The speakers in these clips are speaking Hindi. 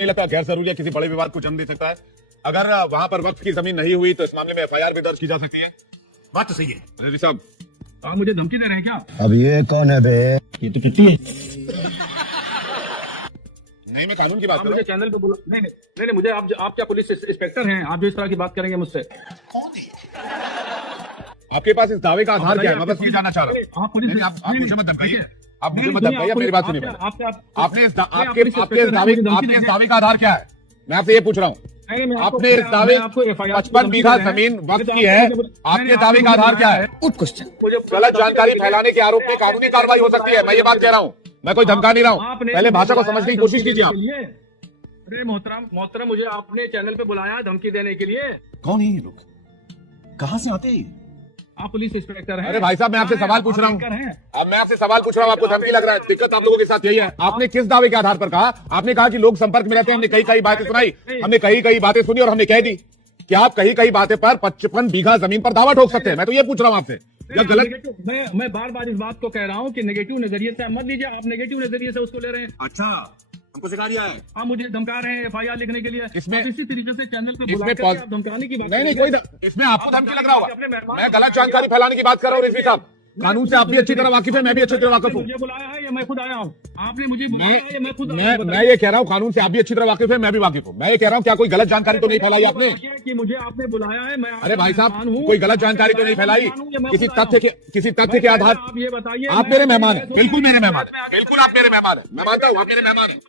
नहीं लगता गैर जरूरी किसी बड़े विवाद को जन्म दे सकता है। अगर वहां पर वक्त की जमीन नहीं हुई तो इस मामले में एफआईआर भी दर्ज की जा सकती है। बात तो सही है। रवि साहब, आप मुझे धमकी दे रहे हैं क्या? अब ये कौन है बे? ये तो टट्टी है। नहीं, मैं कानून की बात आप कर रहा मुझे हूं। चैनल पे बोलो। नहीं, मुझे आप क्या पुलिस इंस्पेक्टर हैं? आप जो इस तरह की बात करेंगे मुझसे? आपके पास इस दावे का आधार क्या है? मैं बस बताइए, ये जानना चाह रहा हूँ। आप पुलिस आप मुझे मत धमकाइए। देखिए, आप मुझे नहीं, मत नहीं, धमकाइए, आप मेरी बात पुलिस- सुनिए। आपके- आपने इस नहीं, आप आपके पुलिस आपके इस इंस्पेक्टर दावे हैं, मुझे आपने इस धमकी दावे का आधार क्या है? मैं आपसे ये पूछ रहा हूँ। नहीं, मैं आपको- आपने इस दावे मैं आपको FIR 55 बीघा जमीन वक्त की है, आपके दावे का आधार क्या है? मुझे गलत जानकारी फैलाने के आरोप में कानूनी कार्रवाई हो सकती है। मैं ये बात कह रहा हूँ, मैं कोई धमका नहीं रहा हूँ। आपने पहले भाषा को बुलाया समझने की है कोशिश धमकी कीजिए आप। देने के लिए। अरे मोहतरम, मुझे आपने चैनल पे बुलाया है धमकी देने के लिए। कौन है ये लोग? कहाँ से आते हैं? आप पुलिस इंस्पेक्टर हैं? अरे भाई साहब, मैं आपसे सवाल पूछ रहा हूँ। एंकर हैं। अब मैं आपसे सवाल पूछ रहा हूँ, आपको धमकी लग रहा है। दिक्कत आप लोगों के साथ यही है। आपने किस दावे के आधार पर कहा? आपने कहा कि लोग संपर्क में रहते हैं। हमने कई बातें सुनाई, हमने कई बातें सुनी और हमने कह दी कि आप कई बातें पर 55 बीघा जमीन पर दावा ठोक सकते हैं। मैं तो ये पूछ रहा हूँ आपसे, या गलत? मैं बार इस बात को कह रहा हूँ कि नेगेटिव नजरिए से मत लीजिए। आप नेगेटिव नजरिए से उसको ले रहे हैं। अच्छा, हमको सिखा दिया है। आप मुझे धमका रहे हैं FIR लिखने के लिए। इसमें- आप इसी तरीके से चैनल पे इसमें बुला करके आप धमकाने की बात नहीं, करेंगे। इसमें आपको धमकी लग रहा अपने होगा। मेहमान मैं गलत जानकारी फैलाने की बात कर रहा हूँ रिजवी साहब। कानून से आप भी अच्छी तरह वाकिफ है, मैं भी अच्छी तरह वाकिफ हूँ। मुझे बुलाया है या मैं खुद आया हूँ? आपने मुझे बुलाया है या मैं खुद आया हूँ? मैं ये कह रहा हूँ, कानून से आप भी अच्छी तरह वाकिफ है, मैं भी वाकिफ हूँ। मैं ये कह रहा हूँ, क्या कोई गलत जानकारी तो नहीं फैलाई आपने? कि मुझे आपने बुलाया है, मैं अरे भाई साहब, मेहमान हूँ। कोई गलत जानकारी तो नहीं फैलाई? किसी तथ्य के आधार? आप ये बताइए। आप मेरे मेहमान हैं, बिल्कुल मेरे मेहमान हैं, बिल्कुल आप मेरे मेहमान हैं। मैं मानता हूँ आप मेरे मेहमान हैं,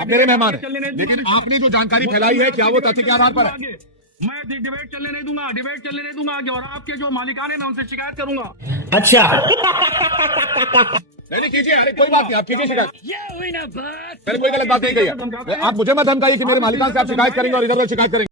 आप मेरे मेहमान हैं। लेकिन आपने जो जानकारी फैलाई है, क्या वो तथ्य के आधार पर है? मैं डिबेट चलने नहीं दूंगा आगे। और आपके जो मालिकान है मैं उनसे शिकायत करूंगा। नहीं कीजिए, अरे कोई बात नहीं, आप कीजिए शिकायत। मैंने कोई गलत बात नहीं कही है। आप मुझे मत धमकाइए कि मेरे मालिकान से आप शिकायत करेंगे और इधर उधर शिकायत करेंगे।